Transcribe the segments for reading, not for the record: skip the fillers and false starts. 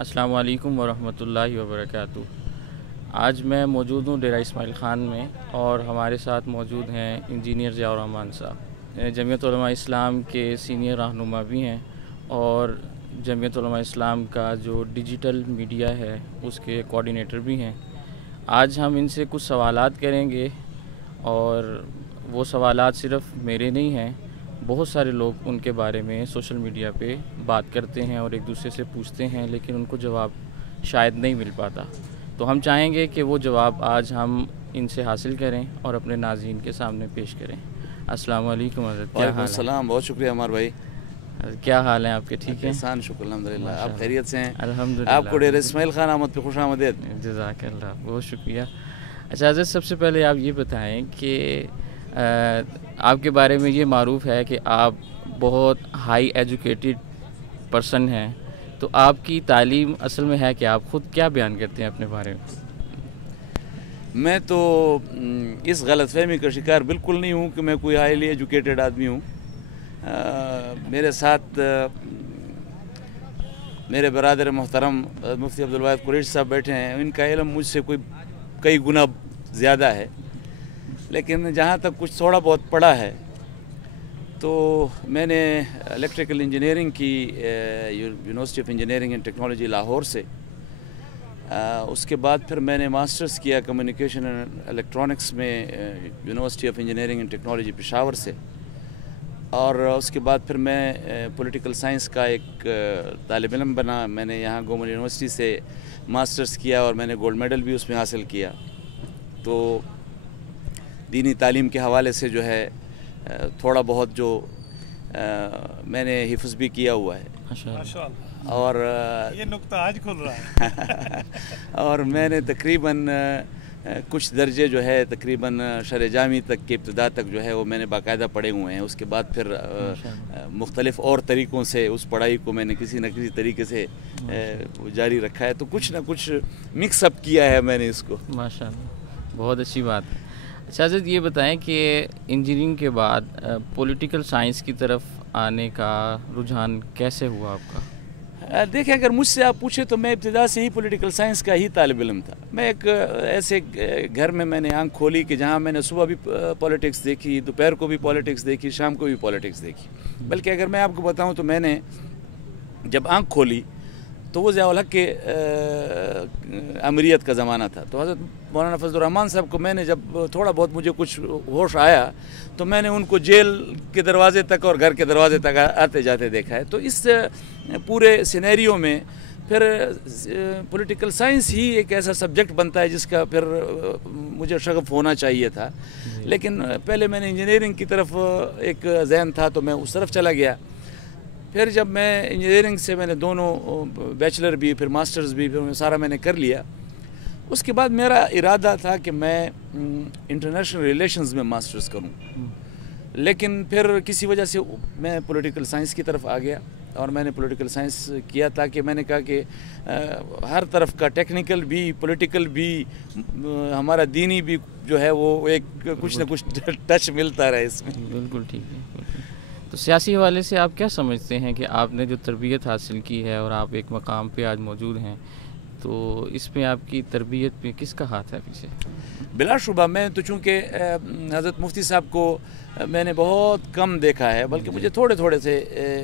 अस्सलाम वालेकुम वरहमतुल्लाहि वबरकातुहू। आज मैं मौजूद हूँ डेरा इस्माइल ख़ान में और हमारे साथ मौजूद हैं इंजीनियर ज़ियाउर रहमान साहब। जमीयत उलमा इस्लाम के सीनियर रहनुमा भी हैं और जमीयत उलमा इस्लाम का जो डिजिटल मीडिया है उसके कोऑर्डिनेटर भी हैं। आज हम इनसे कुछ सवालात करेंगे और वो सवालात सिर्फ़ मेरे नहीं हैं, बहुत सारे लोग उनके बारे में सोशल मीडिया पे बात करते हैं और एक दूसरे से पूछते हैं, लेकिन उनको जवाब शायद नहीं मिल पाता। तो हम चाहेंगे कि वो जवाब आज हम इनसे हासिल करें और अपने नाज़रीन के सामने पेश करें। अस्सलाम वालेकुम हज़रत, क्या हाल है? सलाम, बहुत शुक्रिया हमारे भाई। क्या हाल है आपके? ठीक है, एहसान, शुक्र अल्हम्दुलिल्लाह। आप खैरियत से हैं? अल्हम्दुलिल्लाह। आपको डेरा इस्माइल ख़ान आमद पे खुश आमदीद। जज़ाकल्लाह, बहुत शुक्रिया। अच्छा हज़रत, सबसे पहले आप ये बताएं कि आपके बारे में ये मारूफ़ है कि आप बहुत हाई एजुकेटेड पर्सन हैं, तो आपकी तालीम असल में है कि आप ख़ुद क्या बयान करते हैं अपने बारे में? मैं तो इस गलतफहमी का शिकार बिल्कुल नहीं हूँ कि मैं कोई हाईली एजुकेटेड आदमी हूँ। मेरे साथ मेरे बरादर मोहतरम मुफ्ती अब्दुल वाहिद कुरैशी साहब बैठे हैं। इनका इल्म मुझसे कोई कई गुना ज़्यादा है, लेकिन जहाँ तक कुछ थोड़ा बहुत पढ़ा है तो मैंने इलेक्ट्रिकल इंजीनियरिंग की university of engineering and technology Lahore से। उसके बाद फिर मैंने मास्टर्स किया कम्युनिकेशन एंड इलेक्ट्रॉनिक्स में university of engineering and technology Peshawar से। और उसके बाद फिर मैं पॉलिटिकल साइंस का एक तालिब इल्म बना। मैंने यहाँ गवर्नमेंट यूनिवर्सिटी से मास्टर्स किया और मैंने गोल्ड मेडल भी उसमें हासिल किया। तो दीनी तालीम के हवाले से जो है थोड़ा बहुत जो मैंने हिफ्ज़ भी किया हुआ है। माशाअल्लाह। और ये नुक्ता आज खुल रहा है। और मैंने तकरीबन कुछ दर्जे जो है तकरीबन शरअ जामी तक के इब्तिदा तक जो है वो मैंने बाकायदा पढ़े हुए हैं। उसके बाद फिर मुख्तलिफ़ और तरीक़ों से उस पढ़ाई को मैंने किसी न किसी तरीके से जारी रखा है। तो कुछ ना कुछ मिक्स अप किया है मैंने इसको। माशाअल्लाह, बहुत अच्छी बात है। अच्छा हज़रत, ये बताएं कि इंजीनियरिंग के बाद पॉलिटिकल साइंस की तरफ आने का रुझान कैसे हुआ आपका? देखिए, अगर मुझसे आप पूछे तो मैं इब्तिदा से ही पॉलिटिकल साइंस का ही तालिब इल्म था। मैं एक ऐसे घर में मैंने आंख खोली कि जहाँ मैंने सुबह भी पॉलिटिक्स देखी, दोपहर को भी पॉलिटिक्स देखी, शाम को भी पॉलिटिक्स देखी। बल्कि अगर मैं आपको बताऊँ तो मैंने जब आंख खोली तो वो ज़िया-उल-हक के अमीरियत का ज़माना था। तो हज़रत मौलाना फजलुर रहमान साहब को मैंने जब थोड़ा बहुत मुझे कुछ होश आया तो मैंने उनको जेल के दरवाज़े तक और घर के दरवाज़े तक आते जाते देखा है। तो इस पूरे सिनेरियो में फिर पॉलिटिकल साइंस ही एक ऐसा सब्जेक्ट बनता है जिसका फिर मुझे शगफ होना चाहिए था। लेकिन पहले मैंने इंजीनियरिंग की तरफ एक ज़हन था तो मैं उस तरफ चला गया। फिर जब मैं इंजीनियरिंग से मैंने दोनों बैचलर भी फिर मास्टर्स भी फिर सारा मैंने कर लिया। उसके बाद मेरा इरादा था कि मैं इंटरनेशनल रिलेशंस में मास्टर्स करूं, लेकिन फिर किसी वजह से मैं पॉलिटिकल साइंस की तरफ आ गया और मैंने पॉलिटिकल साइंस किया ताकि मैंने कहा कि हर तरफ का टेक्निकल भी पॉलिटिकल भी हमारा दीनी भी जो है वो एक कुछ ना कुछ टच मिलता रहे इसमें। बिल्कुल ठीक है। तो सियासी हवाले से आप क्या समझते हैं कि आपने जो तरबियत हासिल की है और आप एक मकाम पे आज मौजूद हैं, तो इसमें आपकी तरबियत पे किसका हाथ है पीछे? बिलाशुबा मैं तो चूँकि हज़रत मुफ्ती साहब को मैंने बहुत कम देखा है, बल्कि मुझे थोड़े थोड़े से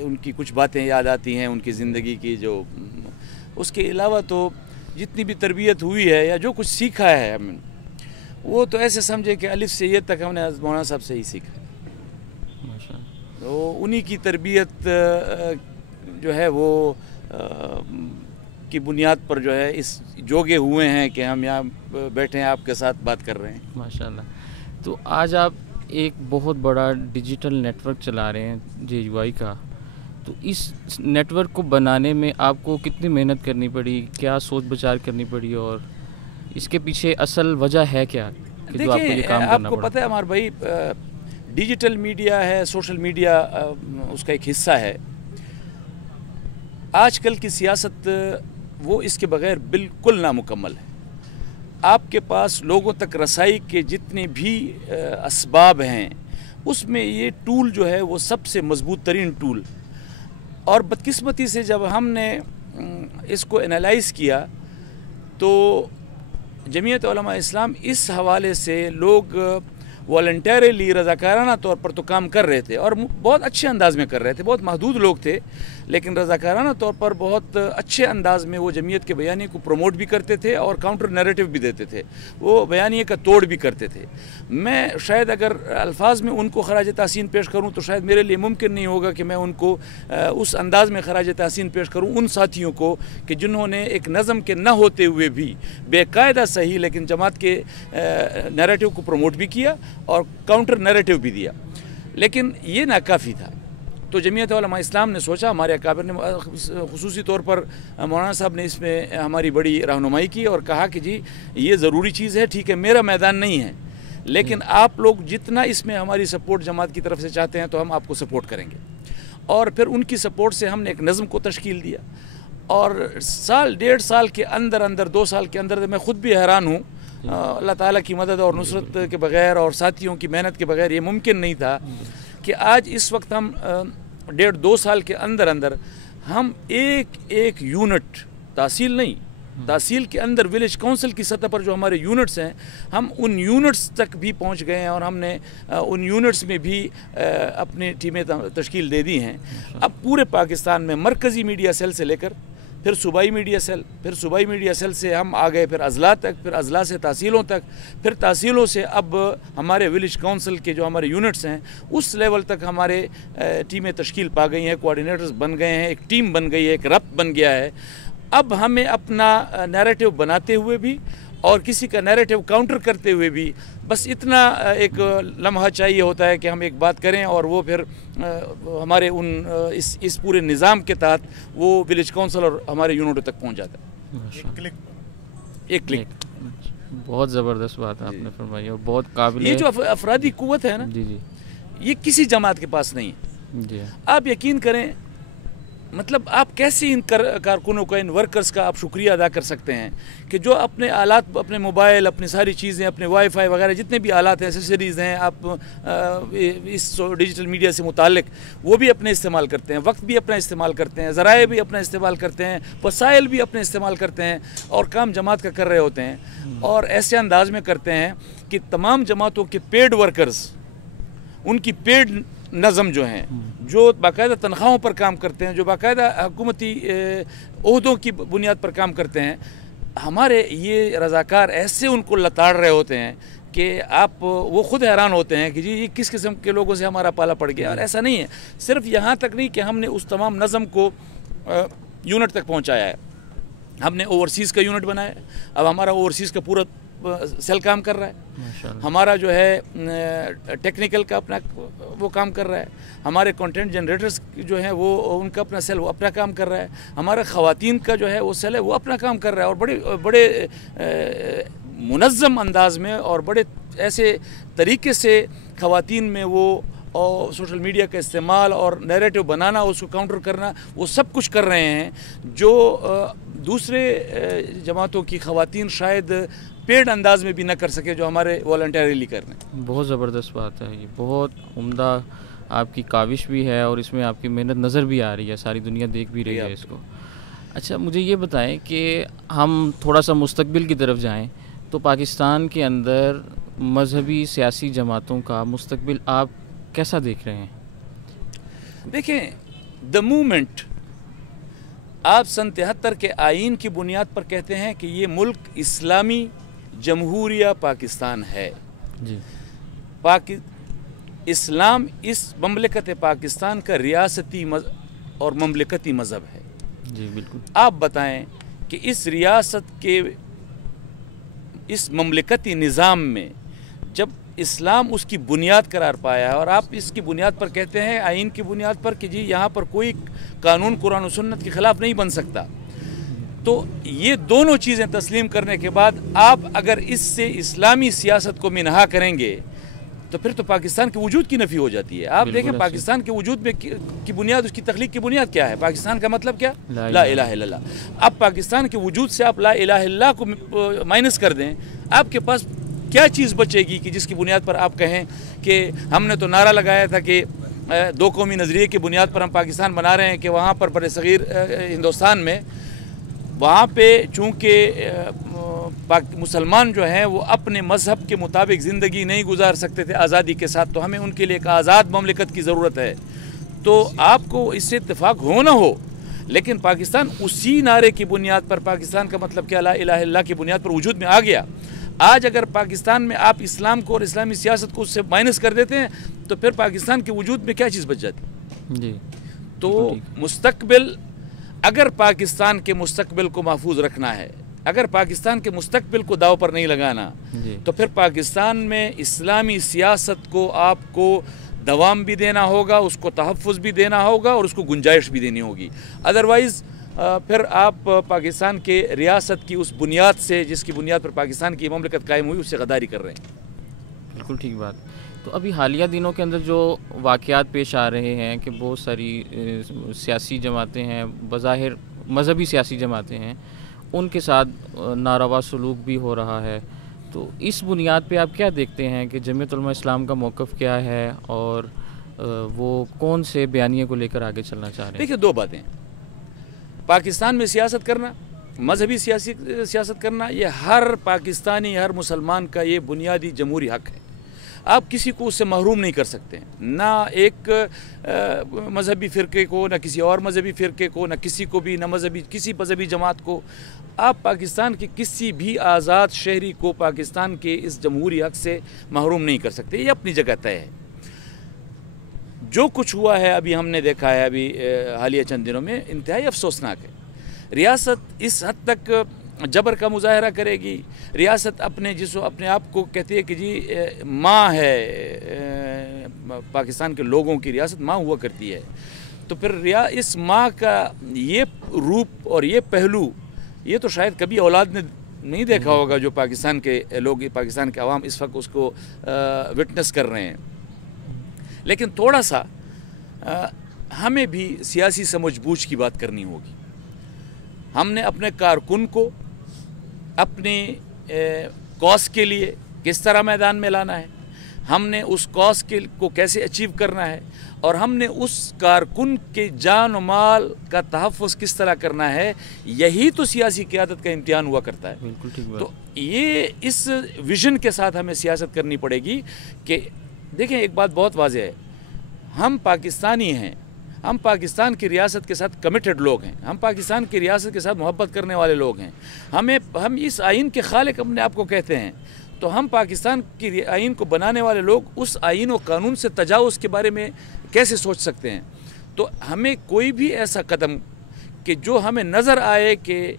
उनकी कुछ बातें याद आती हैं उनकी ज़िंदगी की। जो उसके अलावा तो जितनी भी तरबियत हुई है या जो कुछ सीखा है हमने, वो तो ऐसे समझे कि अलिफ से ये तक हमने मौलाना साहब से ही सीखा। तो उन्हीं की तरबियत जो है वो की बुनियाद पर जो है इस जोगे हुए हैं कि हम यहाँ बैठे हैं आपके साथ बात कर रहे हैं। माशाल्लाह। तो आज आप एक बहुत बड़ा डिजिटल नेटवर्क चला रहे हैं JUI का, तो इस नेटवर्क को बनाने में आपको कितनी मेहनत करनी पड़ी, क्या सोच विचार करनी पड़ी और इसके पीछे असल वजह है क्या कि जो आपको ये काम करना पड़ा? आपको पता है हमारे भाई, डिजिटल मीडिया है, सोशल मीडिया उसका एक हिस्सा है। आजकल की सियासत वो इसके बगैर बिल्कुल नामुकम्मल है। आपके पास लोगों तक रसाई के जितने भी असबाब हैं उसमें ये टूल जो है वो सबसे मजबूत तरीन टूल। और बदकिस्मती से जब हमने इसको एनालाइज़ किया तो जमीयत उलमा इस्लाम इस हवाले से लोग वॉलंटरली रज़ाकाराना तौर पर तो काम कर रहे थे और बहुत अच्छे अंदाज में कर रहे थे, बहुत महदूद लोग थे, लेकिन रज़ाकाराना तौर पर बहुत अच्छे अंदाज में वो जमीयत के बयानी को प्रमोट भी करते थे और काउंटर नैरेटिव भी देते थे, वो बयानी का तोड़ भी करते थे। मैं शायद अगर अल्फाज में उनको खराज तहसीन पेश करूँ तो शायद मेरे लिए मुमकिन नहीं होगा कि मैं उनको उस अंदाज में खराज तहसीन पेश करूँ उन साथियों को कि जिन्होंने एक नज़म के न होते हुए भी बेकायदा सही लेकिन जमात के नैरेटिव को प्रमोट भी किया और काउंटर नैरेटिव भी दिया, लेकिन ये नाकाफ़ी था। तो जमीयत उलमा इस्लाम ने सोचा, हमारे अकाबिर ने खुसूसी तौर पर मौलाना साहब ने इसमें हमारी बड़ी रहनुमाई की और कहा कि जी ये ज़रूरी चीज़ है, ठीक है मेरा मैदान नहीं है, लेकिन आप लोग जितना इसमें हमारी सपोर्ट जमात की तरफ से चाहते हैं तो हम आपको सपोर्ट करेंगे। और फिर उनकी सपोर्ट से हमने एक नज़म को तश्कील दिया और साल 1.5 साल के अंदर अंदर 2 साल के अंदर मैं ख़ुद भी हैरान हूँ, अल्लाह ताला की मदद और नुसरत के बग़ैर और साथियों की मेहनत के बग़ैर ये मुमकिन नहीं था कि आज इस वक्त हम 1.5-2 साल के अंदर अंदर हम एक यूनिट तहसील नहीं, तहसील के अंदर विलेज काउंसिल की सतह पर जो हमारे यूनिट्स हैं हम उन यूनिट्स तक भी पहुंच गए हैं और हमने उन यूनिट्स में भी अपनी टीमें तश्कील दे दी हैं। अब पूरे पाकिस्तान में मरकज़ी मीडिया सेल से लेकर फिर सूबाई मीडिया सेल, फिर सूबाई मीडिया सेल से हम आ गए फिर अजला तक, फिर अजला से तहसीलों तक, फिर तहसीलों से अब हमारे विलेज काउंसिल के जो हमारे यूनिट्स हैं उस लेवल तक हमारे टीमें तश्कील पा गई हैं, कोऑर्डिनेटर्स बन गए हैं, एक टीम बन गई है, एक रब्त बन गया है। अब हमें अपना नैरेटिव बनाते हुए भी और किसी का नैरेटिव काउंटर करते हुए भी बस इतना एक लम्हा चाहिए होता है कि हम एक बात करें और वो फिर हमारे इस पूरे निज़ाम के तहत वो विलेज काउंसिल और हमारे यूनिटों तक पहुंच जाता है एक क्लिक। बहुत ज़बरदस्त बात आपने फरमाई और बहुत काबिल। ये जो अफरादी कुव्वत है ना, जी ये किसी जमात के पास नहीं है। जी आप यकीन करें, मतलब आप कैसे इन कारकुनों का, इन वर्कर्स का आप शुक्रिया अदा कर सकते हैं कि जो अपने आलात, अपने मोबाइल, अपनी सारी चीज़ें, अपने वाईफाई वगैरह जितने भी आलात हैं, एसेसरीज़ हैं, आप इस डिजिटल मीडिया से मुताल्लिक वो भी अपने इस्तेमाल करते हैं, वक्त भी अपना इस्तेमाल करते हैं, ज़राए भी अपना इस्तेमाल करते हैं, वसाइल भी अपने इस्तेमाल करते हैं और काम जमात का कर रहे होते हैं और ऐसे अंदाज में करते हैं कि तमाम जमातों के पेड वर्कर्स, उनकी पेड नज़म जो हैं, जो बाकायदा तनख्वाहों पर काम करते हैं, जो बाकायदा हुकूमती ओहदों की बुनियाद पर काम करते हैं, हमारे ये रज़ाकार ऐसे उनको लताड़ रहे होते हैं कि आप वो ख़ुद हैरान होते हैं कि जी ये किस किस्म के लोगों से हमारा पाला पड़ गया। और ऐसा नहीं है, सिर्फ यहाँ तक नहीं कि हमने उस तमाम नज़म को यूनिट तक पहुँचाया है, हमने ओवरसीज़ का यूनिट बनाया, अब हमारा ओवरसीज़ का पूरा सेल काम कर रहा है, हमारा जो है टेक्निकल का अपना वो काम कर रहा है, हमारे कंटेंट जनरेटर्स जो हैं वो उनका अपना सेल वो अपना काम कर रहा है, हमारा ख़वातीन का जो है वो सेल है वो अपना काम कर रहा है और बड़े बड़े मुनज़्ज़म अंदाज में और बड़े ऐसे तरीके से ख़वातीन में वो और सोशल मीडिया का इस्तेमाल और नैरेटिव बनाना, उसको काउंटर करना, वो सब कुछ कर रहे हैं जो दूसरे जमातों की ख़वातीन शायद पेड अंदाज में भी ना कर सके, जो हमारे वॉलंटरीली कर रहे हैं। बहुत ज़बरदस्त बात है, ये बहुत उम्दा आपकी काविश भी है और इसमें आपकी मेहनत नज़र भी आ रही है, सारी दुनिया देख भी रही है इसको। अच्छा मुझे ये बताएं कि हम थोड़ा सा मुस्तकबिल की तरफ जाएं तो पाकिस्तान के अंदर मजहबी सियासी जमातों का मुस्तकबिल आप कैसा देख रहे हैं? देखें, द मूवमेंट आप सन 73 के आइन की बुनियाद पर कहते हैं कि ये मुल्क इस्लामी जमहूरिया पाकिस्तान है जी। इस्लाम इस ममलिकत पाकिस्तान का रियासती और ममलिकती मज़हब है जी। बिल्कुल। आप बताएं कि इस रियासत के इस ममलिकती निज़ाम में जब इस्लाम उसकी बुनियाद करार पाया है और आप इसकी बुनियाद पर कहते हैं, आइन की बुनियाद पर कि जी यहाँ पर कोई कानून कुरान और सुन्नत के ख़िलाफ़ नहीं बन सकता, तो ये दोनों चीज़ें तस्लीम करने के बाद आप अगर इससे इस्लामी सियासत को मिनहा करेंगे तो फिर तो पाकिस्तान के वजूद की नफ़ी हो जाती है। आप देखें पाकिस्तान के वजूद में की बुनियाद, उसकी तख्लीक की बुनियाद क्या है? पाकिस्तान का मतलब क्या? ला इलाहा इल्लल्लाह। अब पाकिस्तान के वजूद से आप ला इलाहा इल्लल्लाह को माइनस कर दें, आपके पास क्या चीज़ बचेगी कि जिसकी बुनियाद पर आप कहें कि हमने तो नारा लगाया था कि दो कौमी नज़रिए की बुनियाद पर हम पाकिस्तान बना रहे हैं कि वहाँ पर बड़े सगीर हिंदुस्तान में वहाँ पे चूँकि मुसलमान जो हैं वो अपने मज़हब के मुताबिक ज़िंदगी नहीं गुजार सकते थे आज़ादी के साथ, तो हमें उनके लिए एक आज़ाद ममलिकत की ज़रूरत है। तो आपको इससे इत्तेफाक हो ना हो, लेकिन पाकिस्तान उसी नारे की बुनियाद पर, पाकिस्तान का मतलब क्या, ला इलाहा इल्लल्लाह की बुनियाद पर वजूद में आ गया। आज अगर पाकिस्तान में आप इस्लाम को और इस्लामी सियासत को उससे माइनस कर देते हैं तो फिर पाकिस्तान के वजूद में क्या चीज़ बच जाती जी। तो मुस्तकबिल, अगर पाकिस्तान के मुस्तकबिल को महफूज रखना है, अगर पाकिस्तान के मुस्तकबिल को दाव पर नहीं लगाना, तो फिर पाकिस्तान में इस्लामी सियासत को आपको दवाम भी देना होगा, उसको तहफ़्फ़ुज़ भी देना होगा और उसको गुंजाइश भी देनी होगी। अदरवाइज़ फिर आप पाकिस्तान के रियासत की उस बुनियाद से, जिसकी बुनियाद पर पाकिस्तान की ममलिकत कायम हुई, उससे गद्दारी कर रहे हैं। बिल्कुल ठीक बात। तो अभी हालिया दिनों के अंदर जो वाक़यात पेश आ रहे हैं कि बहुत सारी सियासी जमातें हैं, बज़ाहिर मज़हबी सियासी जमातें हैं, उनके साथ नारवा सलूक भी हो रहा है, तो इस बुनियाद पे आप क्या देखते हैं कि जमीयत उलमा इस्लाम का मौक़िफ़ क्या है और वो कौन से बयानिए को लेकर आगे चलना चाह रहे हैं? देखिए, दो बातें, पाकिस्तान में सियासत करना, मजहबी सियासत करना, ये हर पाकिस्तानी, हर मुसलमान का ये बुनियादी जमहूरी हक़ है। आप किसी को उससे महरूम नहीं कर सकते, ना एक मजहबी फ़िरके को, ना किसी और मजहबी फ़िरके को, ना किसी को भी, ना किसी मजहबी जमात को। आप पाकिस्तान के किसी भी आज़ाद शहरी को पाकिस्तान के इस जमहूरी हक़ से महरूम नहीं कर सकते, ये अपनी जगह तय है। जो कुछ हुआ है अभी हमने देखा है, अभी हालिया चंद दिनों में, इंतहाई अफसोसनाक है। रियासत इस हद तक जबर का मुजाहरा करेगी, रियासत अपने आप को कहती है कि जी माँ है, पाकिस्तान के लोगों की रियासत माँ हुआ करती है। तो फिर इस माँ का ये रूप और ये पहलू, ये तो शायद कभी औलाद ने नहीं देखा होगा, जो पाकिस्तान के लोग, पाकिस्तान के अवाम इस वक्त उसको विटनेस कर रहे हैं। लेकिन थोड़ा सा हमें भी सियासी समझबूझ की बात करनी होगी। हमने अपने कारकुन को अपनी कॉज के लिए किस तरह मैदान में लाना है, हमने उस कॉज को कैसे अचीव करना है, और हमने उस कारकुन के जान और माल का तहफ़्फ़ुज़ किस तरह करना है, यही तो सियासी क़यादत का इम्तिहान हुआ करता है। बिल्कुल ठीक बात। तो ये इस विज़न के साथ हमें सियासत करनी पड़ेगी कि देखें, एक बात बहुत वाज़ेह है, हम पाकिस्तानी हैं, हम पाकिस्तान की रियासत के साथ कमिटेड लोग हैं, हम पाकिस्तान की रियासत के साथ मोहब्बत करने वाले लोग हैं। हम इस आइन के खालिक अपने आप को कहते हैं। तो हम पाकिस्तान की आइन को बनाने वाले लोग उस आइन और कानून से तजावुज़ के बारे में कैसे सोच सकते हैं? तो हमें कोई भी ऐसा कदम कि जो हमें नज़र आए कि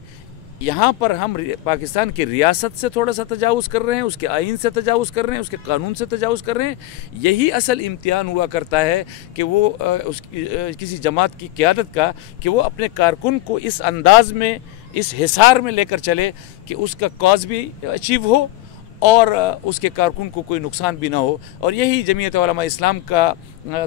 यहाँ पर हम पाकिस्तान की रियासत से थोड़ा सा तजावुज़ कर रहे हैं, उसके आइन से तजावुज़ कर रहे हैं, उसके कानून से तजावुज़ कर रहे हैं, यही असल इम्तिहान हुआ करता है कि वो किसी जमात की क़यादत का, कि वो अपने कारकुन को इस अंदाज़ में, इस हिसार में लेकर चले कि उसका कॉज भी अचीव हो और उसके कारकुन को कोई नुकसान भी ना हो। और यही जमीयत उलमा इस्लाम का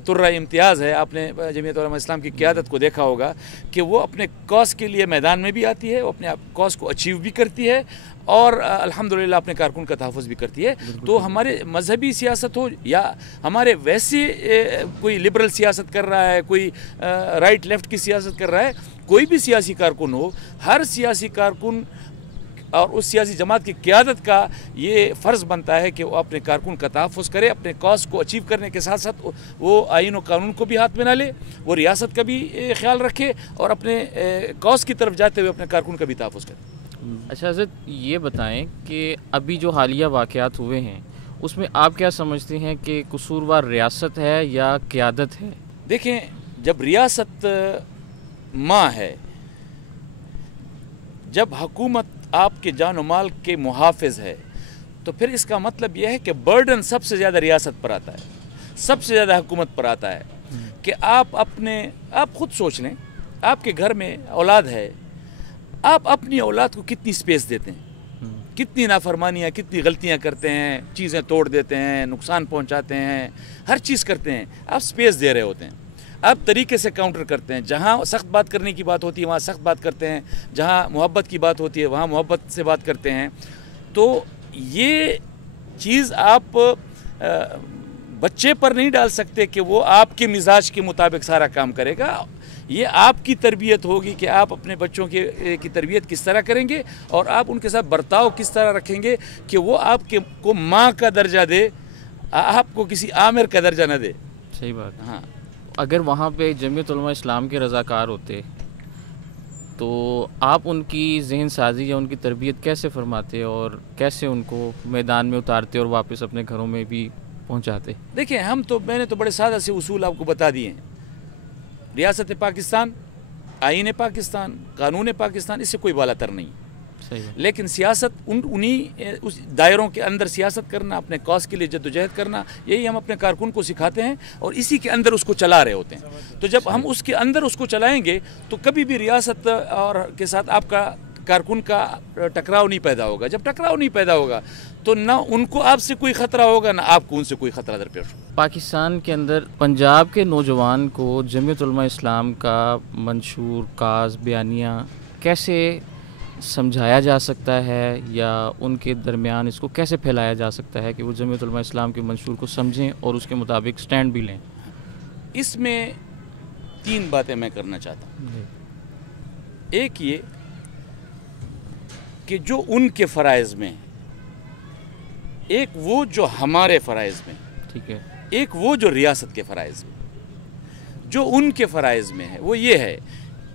तुर्रा इम्तियाज़ है। आपने जमीयत उलमा इस्लाम की क़यादत को देखा होगा कि वो अपने कॉज के लिए मैदान में भी आती है, वो अपने कॉज को अचीव भी करती है और अल्हम्दुलिल्लाह अपने कारकुन का तहफ़्फ़ुज़ भी करती है। तो हमारे मजहबी सियासत हो या हमारे वैसे कोई लिबरल सियासत कर रहा है, कोई राइट लेफ़्ट की सियासत कर रहा है, कोई भी सियासी कारकुन हो, हर सियासी कारकुन और उस सियासी जमात की क़यादत का ये फ़र्ज़ बनता है कि वो अपने कारकुन का तहफ़्फ़ुज़ करे, अपने कॉज को अचीव करने के साथ साथ वो आइन और कानून को भी हाथ में ना ले, वो रियासत का भी ख्याल रखे और अपने कॉज की तरफ जाते हुए अपने कारकुन का भी तहफ़्फ़ुज़ करे। अच्छा हज़रत, ये बताएं कि अभी जो हालिया वाक़यात हुए हैं उसमें आप क्या समझते हैं कि कसूरवार रियासत है या क़यादत है? देखें, जब रियासत माँ है, जब हुकूमत आपके जान और माल के मुहाफ़िज़ है, तो फिर इसका मतलब यह है कि बर्डन सबसे ज़्यादा रियासत पर आता है, सबसे ज़्यादा हुकूमत पर आता है। कि आप ख़ुद सोच लें, आपके घर में औलाद है, आप अपनी औलाद को कितनी स्पेस देते हैं, कितनी नाफरमानियाँ, कितनी गलतियाँ करते हैं, चीज़ें तोड़ देते हैं, नुकसान पहुँचाते हैं, हर चीज़ करते हैं, आप स्पेस दे रहे होते हैं। आप तरीके से काउंटर करते हैं, जहाँ सख्त बात करने की बात होती है वहाँ सख्त बात करते हैं, जहाँ मोहब्बत की बात होती है वहाँ मोहब्बत से बात करते हैं। तो ये चीज़ आप बच्चे पर नहीं डाल सकते कि वो आपके मिजाज के मुताबिक सारा काम करेगा। یہ آپ کی تربیت ہوگی کہ آپ اپنے بچوں کی تربیت کس طرح کریں گے اور آپ ان کے ساتھ برتاؤ کس طرح رکھیں گے کہ وہ آپ کو ماں کا درجہ دے, آپ کو کسی آمر کا درجہ نہ دے. صحیح بات. ہاں, اگر وہاں پہ جمعیت علماء اسلام کے رضاکار ہوتے تو آپ ان کی ذہن سازی یا ان کی تربیت کیسے فرماتے اور کیسے ان کو میدان میں اتارتے اور واپس اپنے گھروں میں بھی پہنچاتے؟ دیکھیں میں نے تو بڑے سادہ سے اصول آپ کو بتا دیے ہیں. ریاست پاکستان, آئین پاکستان, قانون پاکستان, اس سے کوئی بالا تر نہیں. لیکن سیاست انہی اس دائروں کے اندر سیاست کرنا, اپنے کاز کے لیے جدوجہد کرنا, یہی ہم اپنے کارکن کو سکھاتے ہیں اور اسی کے اندر اس کو چلا رہے ہوتے ہیں. تو جب ہم اس کے اندر اس کو چلائیں گے تو کبھی بھی ریاست اور کے ساتھ آپ کا کارکن کا ٹکراؤ نہیں پیدا ہوگا. جب ٹکراؤ نہیں پیدا ہوگا تو نہ ان کو آپ سے کوئی خطرہ ہوگا نہ آپ کو ان سے کوئی خطرہ درپیش ہوگا. پاکستان کے اندر پنجاب کے نوجوان کو جمعیت علماء اسلام کا منشور, کاز, بیانیہ کیسے سمجھایا جا سکتا ہے یا ان کے درمیان اس کو کیسے پھیلایا جا سکتا ہے کہ وہ جمعیت علماء اسلام کے منشور کو سمجھیں اور اس کے مطابق سٹینڈ بھی لیں؟ اس میں 3 باتیں میں کرنا چاہتا ہوں. ایک یہ کہ جو ان کے فرائض میں, ایک وہ جو ہمارے فرائض میں, ٹھیک ہے, ایک وہ جو ریاست کے فرائض میں. جو ان کے فرائض میں ہے وہ یہ ہے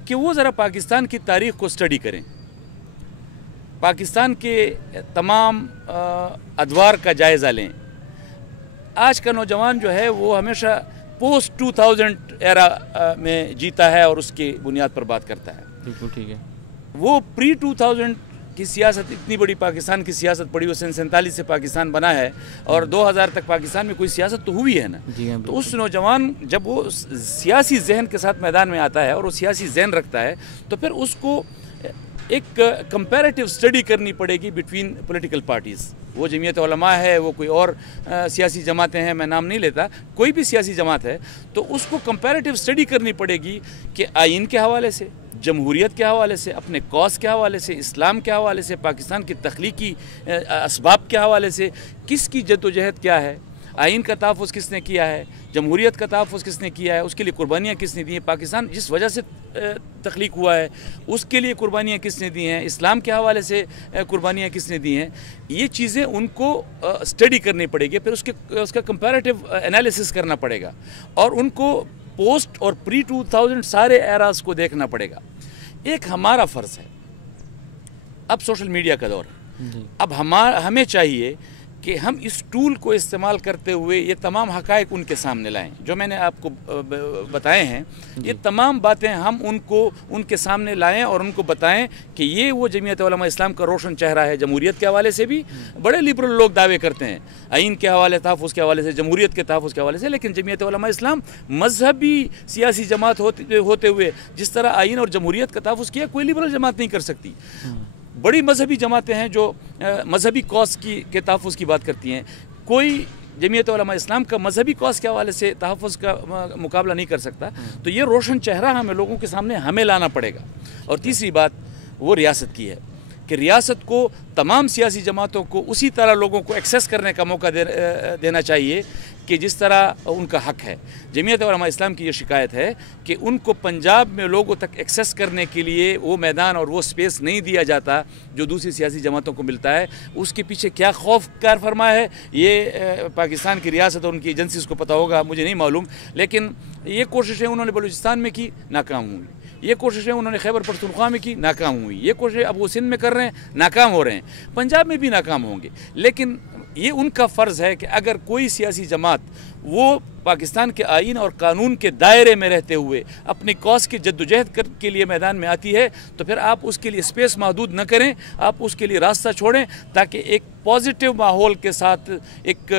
کہ وہ ذرا پاکستان کی تاریخ کو سٹڈی کریں, پاکستان کے تمام ادوار کا جائزہ لیں. آج کا نوجوان جو ہے وہ ہمیشہ پوسٹ 2000 ایرا میں جیتا ہے اور اس کی بنیاد پر بات کرتا ہے. بالکل ٹھیک ہے. وہ پری 2000 کی سیاست, اتنی بڑی پاکستان کی سیاست پڑی, وہ 47 سے پاکستان بنا ہے اور 2000 تک پاکستان میں کوئی سیاست تو ہوئی ہے نا. تو اس نوجوان جب وہ سیاسی ذہن کے ساتھ میدان میں آتا ہے اور وہ سیاسی ذہن رکھتا ہے تو پھر اس کو ایک کمپیریٹیو سٹڈی کرنی پڑے گی بٹوین پولیٹیکل پارٹیز. وہ جمعیت علماء ہے, وہ کوئی اور سیاسی جماعتیں ہیں, میں نام نہیں لیتا, کوئی بھی سیاسی جماعت ہے, تو اس کو کمپیریٹیو سٹڈی کرنی پڑے گی کہ آئین کے حوالے سے, جمہوریت کے حوالے سے, اپنے کاز کے حوالے سے, اسلام کے حوالے سے, پاکستان کی تخلیقی اسباب کے حوالے سے کس کی جدوجہد کیا ہے, آئین کا تحفظ کس نے کیا ہے, جمہوریت کا تحفظ کس نے کیا ہے, اس کے لیے قربانیاں کس نے دی ہیں, پاکستان جس وجہ سے تخلیق ہوا ہے اس کے لیے قربانیاں کس نے دی ہیں, اسلام کے حوالے سے قربانیاں کس نے دی ہیں. یہ چیزیں ان کو سٹڈی کرنی پڑے گی, پھر اس کا کمپیریٹیو انالیسس کرنا پڑے گا اور ان کو پوسٹ اور پری 2000 سارے ایراز کو دیکھنا پڑے گا. ایک ہمارا فرض ہے, اب سوشل میڈیا کا دور ہے, اب ہمیں چاہیے کہ ہم اس ٹول کو استعمال کرتے ہوئے یہ تمام حقائق ان کے سامنے لائیں جو میں نے آپ کو بتائے ہیں. یہ تمام باتیں ہم ان کے سامنے لائیں اور ان کو بتائیں کہ یہ وہ جمعیت علماء اسلام کا روشن چہرہ ہے. جمہوریت کے حوالے سے بھی بڑے لبرل لوگ دعوے کرتے ہیں, آئین کے حوالے, تحفظ کے حوالے سے, جمہوریت کے تحفظ کے حوالے سے, لیکن جمعیت علماء اسلام مذہبی سیاسی جماعت ہوتے ہوئے جس طرح آئین اور جمہوریت کا تحفظ کیا کوئی لبرل جماعت نہیں کر سکتی. بڑی مذہبی جماعتیں ہیں جو مذہبی کاز کے تحفظ کی بات کرتی ہیں. کوئی جمعیت علماء اسلام کا مذہبی کاز کے حوالے سے تحفظ کا مقابلہ نہیں کر سکتا. تو یہ روشن چہرہ ہمیں لوگوں کے سامنے ہمیں لانا پڑے گا. اور تیسری بات وہ ریاست کی ہے کہ ریاست کو تمام سیاسی جماعتوں کو اسی طرح لوگوں کو ایکسیس کرنے کا موقع دینا چاہیے کہ جس طرح ان کا حق ہے. جمعیت علماء اسلام کی یہ شکایت ہے کہ ان کو پنجاب میں لوگوں تک ایکسیس کرنے کے لیے وہ میدان اور وہ سپیس نہیں دیا جاتا جو دوسری سیاسی جماعتوں کو ملتا ہے. اس کے پیچھے کیا خوف کار فرما ہے یہ پاکستان کی ریاست اور ان کی ایجنسیز کو پتہ ہوگا, مجھے نہیں معلوم. لیکن یہ کوششیں انہوں نے بلوچستان میں کی, ناکام ہوئی. یہ کوششیں انہوں نے خیبر پختونخوا میں کی, ناکام ہوئی. یہ کوششیں اب وہ سندھ میں کر رہے ہیں, ناکام ہو رہے ہیں. پنجاب میں بھی ناکام ہوں گے. لیکن یہ ان کا فرض ہے کہ اگر کوئی سیاسی جماعت وہ پاکستان کے آئین اور قانون کے دائرے میں رہتے ہوئے اپنی کاز کی جدوجہد کے لیے میدان میں آتی ہے تو پھر آپ اس کے لیے اسپیس محدود نہ کریں, آپ اس کے لیے راستہ چھوڑیں تاکہ ایک پازیٹیو ماحول کے ساتھ, ایک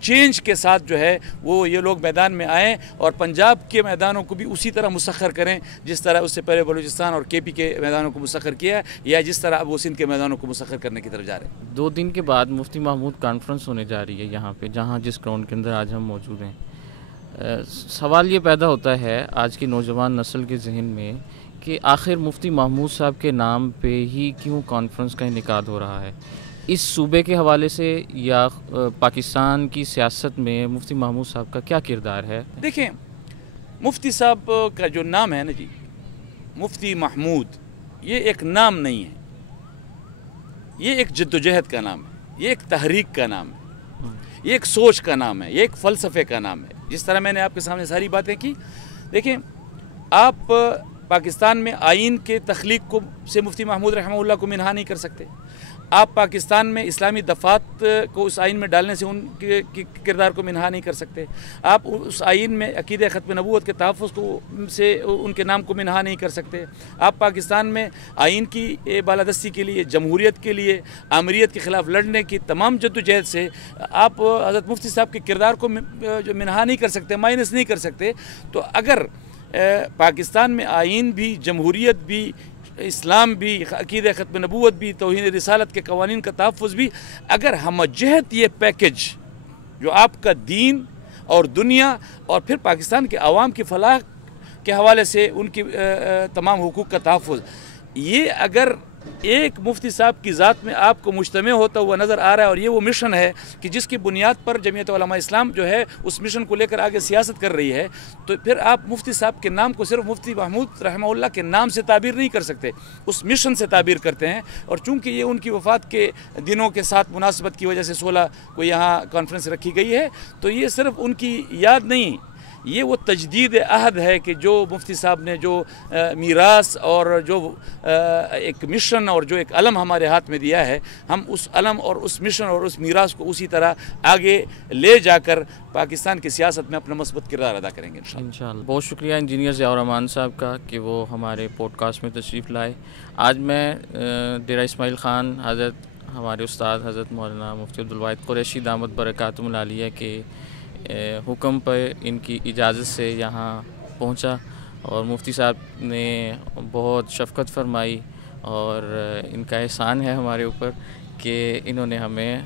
چینج کے ساتھ جو ہے وہ یہ لوگ میدان میں آئیں اور پنجاب کے میدانوں کو بھی اسی طرح مسخر کریں جس طرح اس سے پہلے بلوچستان اور کے پی کے میدانوں کو مسخر کیا ہے یا جس طرح اب وہ سندھ کے میدانوں کو مسخر کرنے کی طرف جا رہے ہیں. 2 دن کے بعد مفتی محمود کانفرنس ہونے جا رہی ہے یہاں پہ, جس گراؤنڈ کے اندر آج ہم موجود ہیں. سوال یہ پیدا ہوتا ہے آج کی نوجوان نسل کے ذہن میں کہ آخر مفتی محمود صاحب کے نام پہ ہی کیوں کانفرنس کا انعقاد ہو رہا ہے. اس صوبے کے حوالے سے یا پاکستان کی سیاست میں مفتی محمود صاحب کا کیا کردار ہے؟ دیکھیں, مفتی صاحب کا جو نام ہے نا جی، مفتی محمود، یہ ایک نام نہیں ہے، یہ ایک جدوجہد کا نام ہے، یہ ایک تحریک کا نام ہے، یہ ایک سوچ کا نام ہے، یہ ایک فلسفے کا نام ہے۔ جس طرح میں نے آپ کے سامنے ساری باتیں کی، دیکھیں آپ پاکستان میں آئین کے تخلیق سے مفتی محمود رحمہ اللہ کو منہا نہیں کر سکتے، آپ پاکستان میں اسلامی دفعات کو اس آئین میں ڈالنے سے ان کے کردار کو منہا نہیں کر سکتے، آپ اس آئین میں عقیدہ ختم نبوت کے تحفظ کو سے ان کے نام کو منہا نہیں کر سکتے، آپ پاکستان میں آئین کی بالادستی کے لیے، جمہوریت کے لیے، آمریت کے خلاف لڑنے کی تمام جدوجہد سے آپ حضرت مفتی صاحب کے کردار کو جو منہا نہیں کر سکتے، مائنس نہیں کر سکتے۔ تو اگر پاکستان میں آئین بھی، جمہوریت بھی، اسلام بھی، عقیدہ ختم نبوت بھی، توہین رسالت کے قوانین کا تحفظ بھی، اگر ہم جہت یہ پیکج جو آپ کا دین اور دنیا اور پھر پاکستان کے عوام کی فلاح کے حوالے سے ان کی تمام حقوق کا تحفظ، یہ اگر ایک مفتی صاحب کی ذات میں آپ کو مجتمع ہوتا ہوا نظر آ رہا ہے، اور یہ وہ مشن ہے کہ جس کی بنیاد پر جمعیت علماء اسلام جو ہے اس مشن کو لے کر آگے سیاست کر رہی ہے، تو پھر آپ مفتی صاحب کے نام کو صرف مفتی محمود رحمہ اللہ کے نام سے تعبیر نہیں کر سکتے، اس مشن سے تعبیر کرتے ہیں۔ اور چونکہ یہ ان کی وفات کے دنوں کے ساتھ مناسبت کی وجہ سے 16 کو یہاں کانفرنس رکھی گئی ہے، تو یہ صرف ان کی یاد نہیں، یہ وہ تجدید عہد ہے کہ جو مفتی صاحب نے جو میراث اور جو ایک مشن اور جو ایک علم ہمارے ہاتھ میں دیا ہے، ہم اس علم اور اس مشن اور اس میراث کو اسی طرح آگے لے جا کر پاکستان کی سیاست میں اپنا مثبت کردار ادا کریں گے انشاءاللہ۔ بہت شکریہ انجینئر ضیاء الرحمان صاحب کا کہ وہ ہمارے پوڈ کاسٹ میں تشریف لائے۔ آج میں ڈیرہ اسماعیل خان حضرت ہمارے استاد حضرت مولانا مفتی عبدالواحد قریشی دامت برکاتہم العالیہ کے حکم پر ان کی اجازت سے یہاں پہنچا، اور مفتی صاحب نے بہت شفقت فرمائی، اور ان کا احسان ہے ہمارے اوپر کہ انہوں نے ہمیں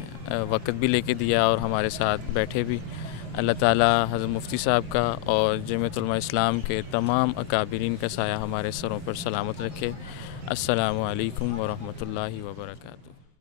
وقت بھی لے کے دیا اور ہمارے ساتھ بیٹھے بھی۔ اللہ تعالیٰ حضرت مفتی صاحب کا اور جمعیت علماء اسلام کے تمام اکابرین کا سایہ ہمارے سروں پر سلامت رکھے۔ السلام علیکم ورحمۃ اللہ وبرکاتہ۔